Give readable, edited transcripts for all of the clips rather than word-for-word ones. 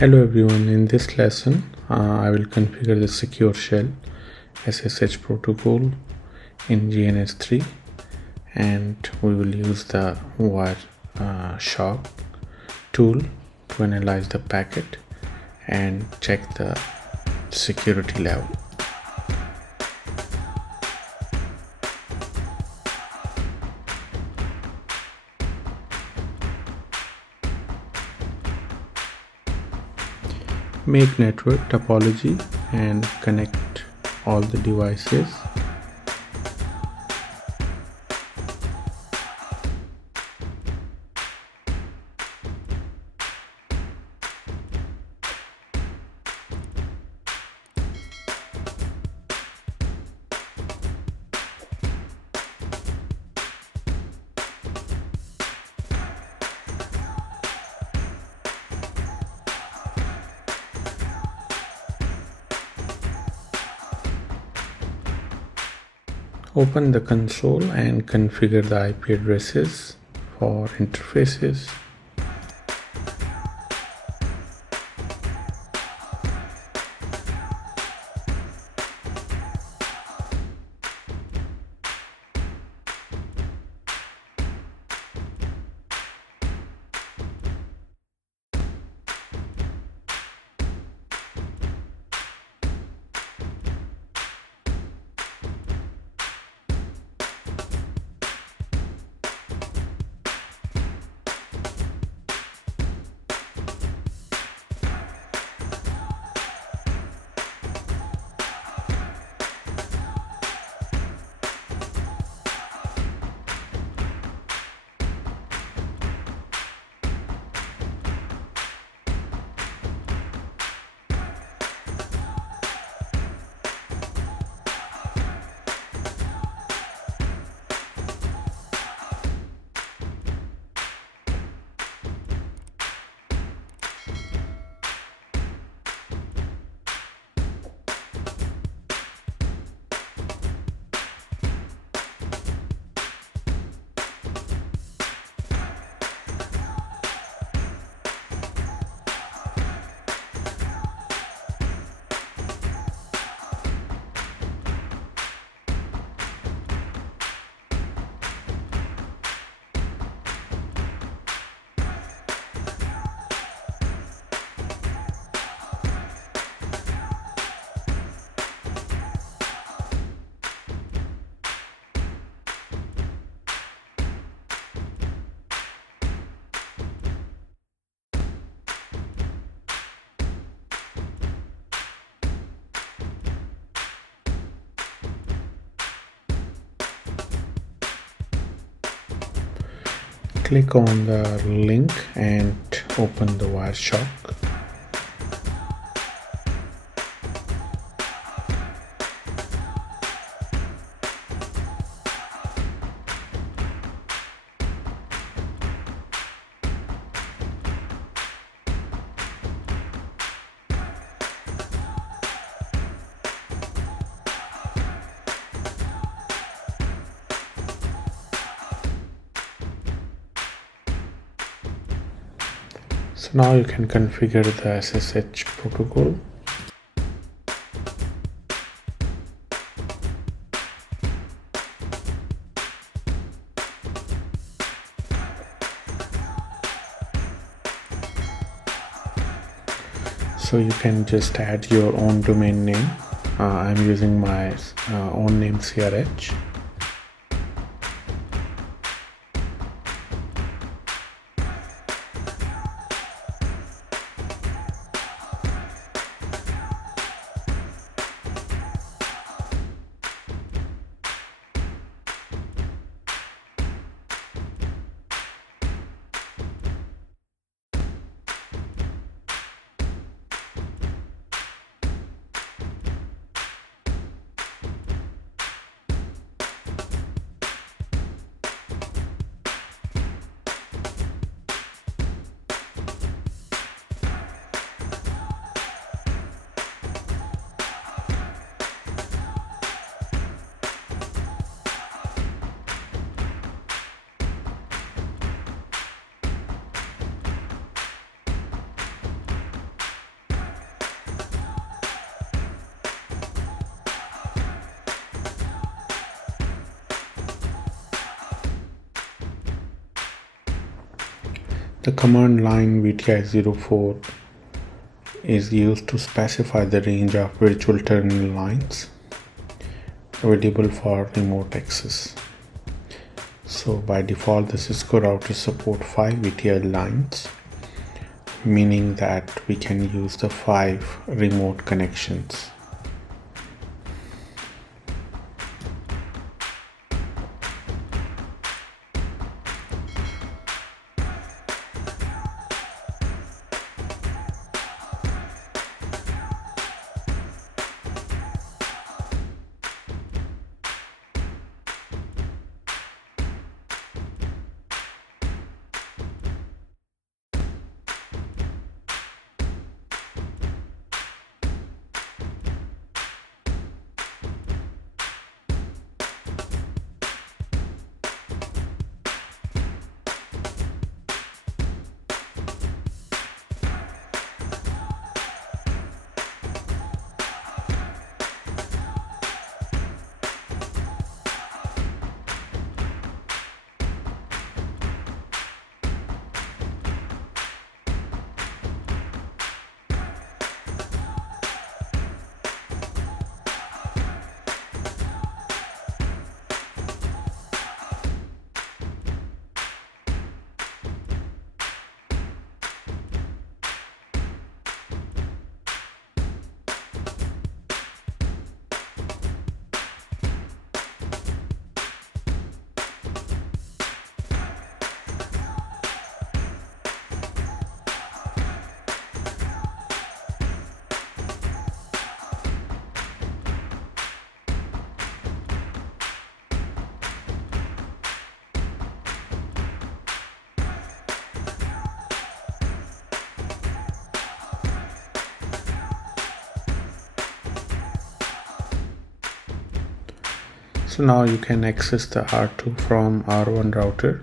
Hello everyone, in this lesson I will configure the Secure Shell SSH protocol in GNS3, and we will use the Wireshark tool to analyze the packet and check the security level. Make network topology and connect all the devices. Open the console and configure the IP addresses for interfaces. Click on the link and open the Wireshark. So now you can configure the SSH protocol. So you can just add your own domain name. I'm using my own name CRH. The command line VTI04 is used to specify the range of virtual terminal lines available for remote access. So by default, the Cisco router support 5 VTI lines, meaning that we can use the 5 remote connections. So now you can access the R2 from R1 router.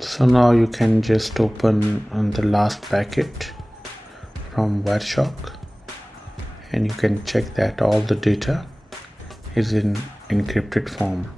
So now you can just open on the last packet from Wireshark, and you can check that all the data is in encrypted form.